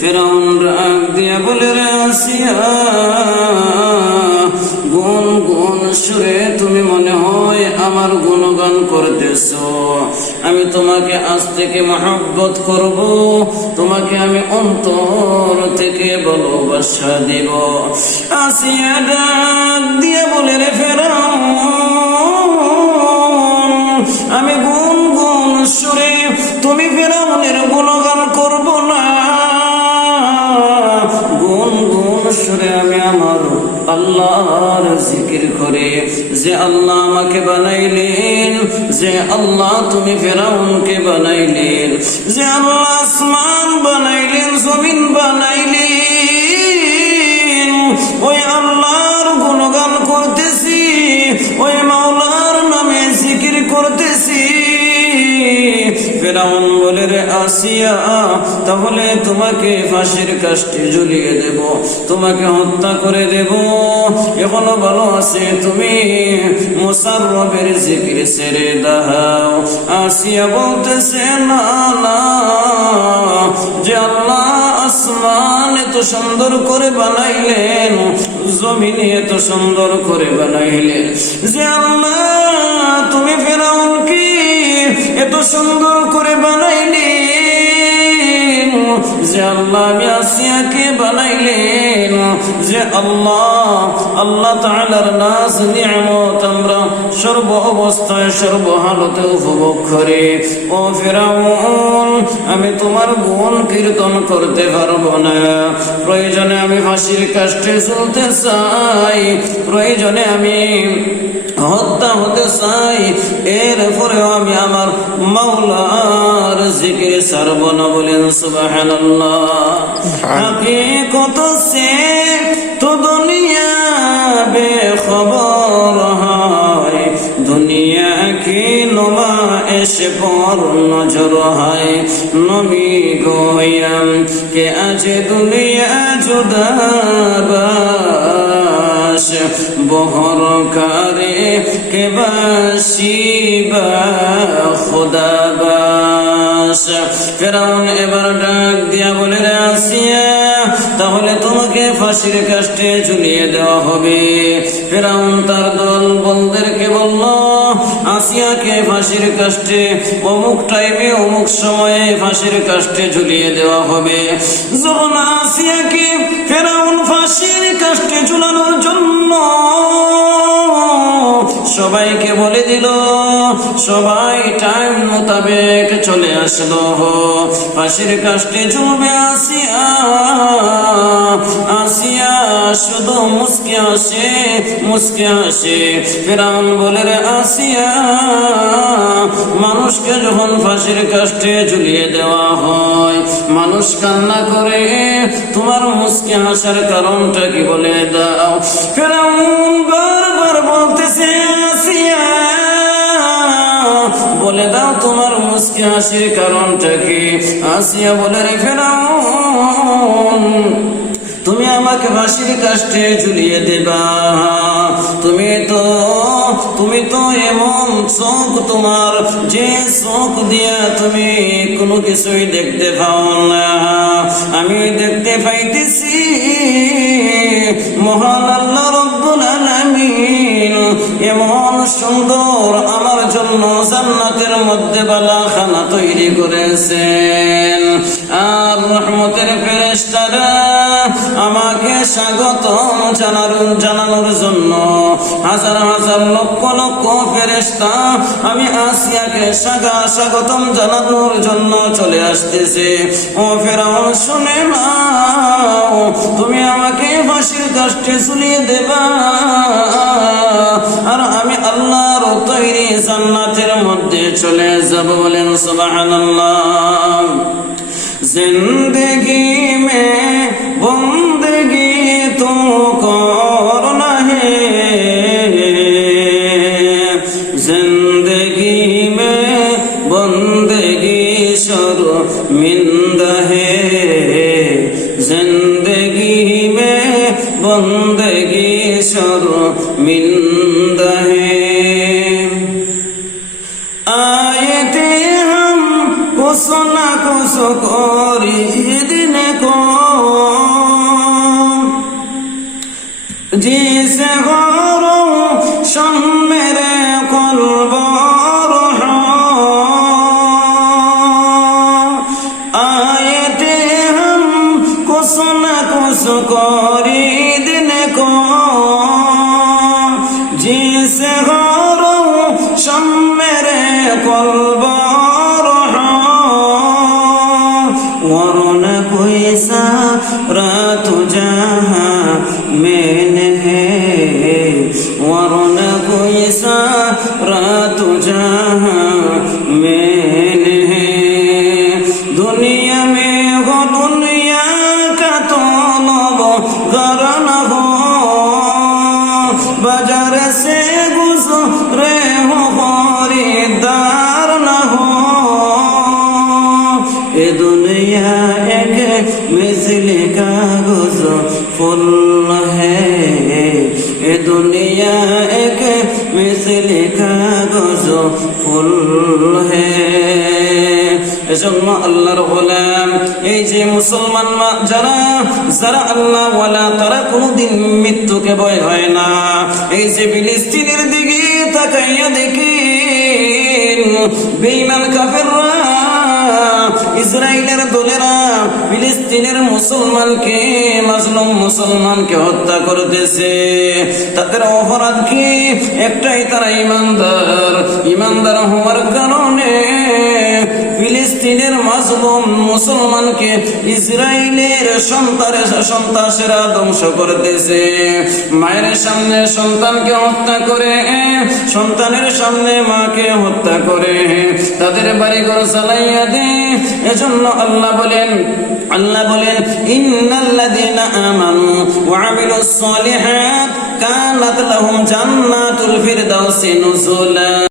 ফেরাউন রাগ দিয়া বলে, রে আসিয়া, গুন গুন সুরে তুমি মনে হয় আমার গুণগান করতেছ। আমি তোমাকে আজ থেকে মহব্বত করব, তোমাকে আমি অন্তর থেকে ভালোবাসা দিব। আসিয়া ডাক দিয়া বলে, রে ফেরাউন, আমি গুন গুন সুরে তুমি ফেরাউনের গুণগান করব না, গুন গুন সুরে আমি আমার আল্লাহর জিকির করে, যে আল্লাহ আমাকে বানাইলেন, যে আল্লাহ তুমি ফেরাউনকে বানাইলেন, যে আল্লাহ আসমান বানাইলেন, জমিন বানাইলেন, ওই আল্লাহর গুণগান করতেছি, ওই মাওলার নামে জিকির করতেছি। ফেরাউন বলে, রে আসিয়া, তাহলে তোমাকে ফাঁসির কাষ্ঠে ঝুলিয়ে দেব, তোমাকে হত্যা করে দেব। এখনো ভালো আছে, তুমি মুসার রবের জিকির ছেড়ে দাও। আসিয়া বলতেছে, না না, যে আল্লাহ আসমান এত সুন্দর করে বানাইলেন, জমিন এত সুন্দর করে বানাইলেন, যে আল্লাহ তুমি ফেরাউনকে এত সুন্দর করে বানাইলেন, যে আল্লাহ আমি আসিয়াকে বানাইলেন, যে আল্লাহ তাআলার নাজ নিয়ামত আমরা সর্ব অবস্থায় সর্ব হালতে উপভোগ করি। ও ফেরাউন, আমি তোমার গুণ কীর্তন করতে পারবো না। প্রয়োজনে আমি ফাঁসির কাষ্ঠে ঝুলতে চাই, প্রয়োজনে আমি হত্যা হতে চাই, এরপরেও আমি আমার মাওলার জিকির ছাড়ব না। বলেন সুবহানাল্লাহ। হাকিকত সে তো দুনিয়া বেখবর হয়, দুনিয়া কি নুমাইশ পর নজর হয়, নবী গোয়াম কে আজ দুনিয়া জুদাবাস, বহর কারে কে বাসি বা খুদাবাস। ফেরাউন এবার ডাক দিয়া বলে, রে আসিয়া, তাহলে তোমাকে ফাঁসির কাষ্ঠে ঝুলিয়ে দেওয়া হবে। ফেরাউন তার দল বলদেরকে বলল, আসিয়াকে ফাঁসির কাষ্ঠে অমুক টাইমে অমুক সময়ে ফাঁসির কাষ্ঠে ঝুলিয়ে দেওয়া হবে। যখন আসিয়াকে ফেরাউন ফাঁসির কাষ্ঠে ঝুলানোর জন্য সবাইকে বলে দিল, সবাই টাইম মোতাবেক চলে আসলো। ফাঁসির কাষ্ঠে ঝুলবে আসিয়া, আসিয়া শুধু মুস্কে আসে, মুস্কে আসে। ফেরাউন বলে, রে আসিয়া, মানুষকে যখন ফাঁসির কাষ্ঠে ঝুলিয়ে দেওয়া হয়, মানুষ কান্না করে, তোমার মুস্কে হাসার কারণটা কি বলে দাও। ফেরাউন বারবার বলতেছে, আসিয়া, বলে দাও তোমার মুস্কি হাসির কারণটা কি। আসিয়া বলে, রে ফেরাউন, তুমি আমাকে ফাঁসির কাষ্ঠে ঝুলিয়ে দেবা, তুমি তো এমন চোখ তোমার, যে চোখ দিয়া তুমি কোনো কিছুই দেখতে পাও না। আমি দেখতে পাইতেছি মহান আল্লাহ রব্বুল আলামিন এমন সুন্দর আমার জন্য জান্নাতের মধ্যে বালাখানা তৈরি করেছেন, আর রহমতের ফেরেশতারা আমাকে স্বাগতম জানানোর জন্য হাজার হাজার লক্ষ লক্ষ ফেরেশতা আমি আসিয়াকে স্বাগতম জানানোর জন্য চলে আসতেছে। ও ফেরাউন, শুনে নাও, তুমি আমাকে ফাঁসির কাষ্ঠে ঝুলিয়ে দেবা, আর আমি আল্লাহর তৈরি জান্নাতের মধ্যে চলে যাব। বলেন সুবহানাল্লাহ। जिंदगी में बंदगी तो करना है, जिंदगी में बंदगी शर्मिंदा है, जिंदगी में बंदगी शर्मिंदा है। आए थे हम कुछ न कुछ करी दिन को करी दिन को जिसे हारो शम मेरे कल्ब वरुण कोई सा रात जहाँ मैंने है वरुण कोई सा रात जहाँ मैंने है दुनिया में हो दुनिया का तो घर न हो बाजार से गुजरे हो खरीदार न हो ये दुनिया एक मिसल कागज फूल है ये दुनिया एक मिसल कागज फूल है এজন্য আল্লাহর গোলাম এই যে মুসলমান যারা যারা আল্লাহ ওয়ালা তারা কোনোদিন মৃত্যুকে ভয় হয় না এই যে ফিলিস্তিনের দিকে তাকাইয়া দেখেন বেঈমান কাফেররা ইসরায়েলের দলেরা ফিলিস্তিনের মুসলমানকে মাজলুম মুসলমানকে হত্যা করতেছে তাদের অপরাধ কি একটাই তারা ইমানদার হওয়ার কারণে ফিলিস্তিনের মাজলুম মুসলমানকে ইসরায়েলের সন্ত্রাসীরা ধ্বংস করতেছে মায়ের সামনে সন্তানকে হত্যা করে সন্তানের সামনে মাকে হত্যা করে তাদের বাড়িঘর জ্বালাইয়া দেয় এজন্য আল্লাহ বলেন ইন্নাল্লাযীনা আমানু ওয়া আমিলুস সালিহাত কানাত লাহুম জান্নাতুল ফিরদাউসি নুজুলা।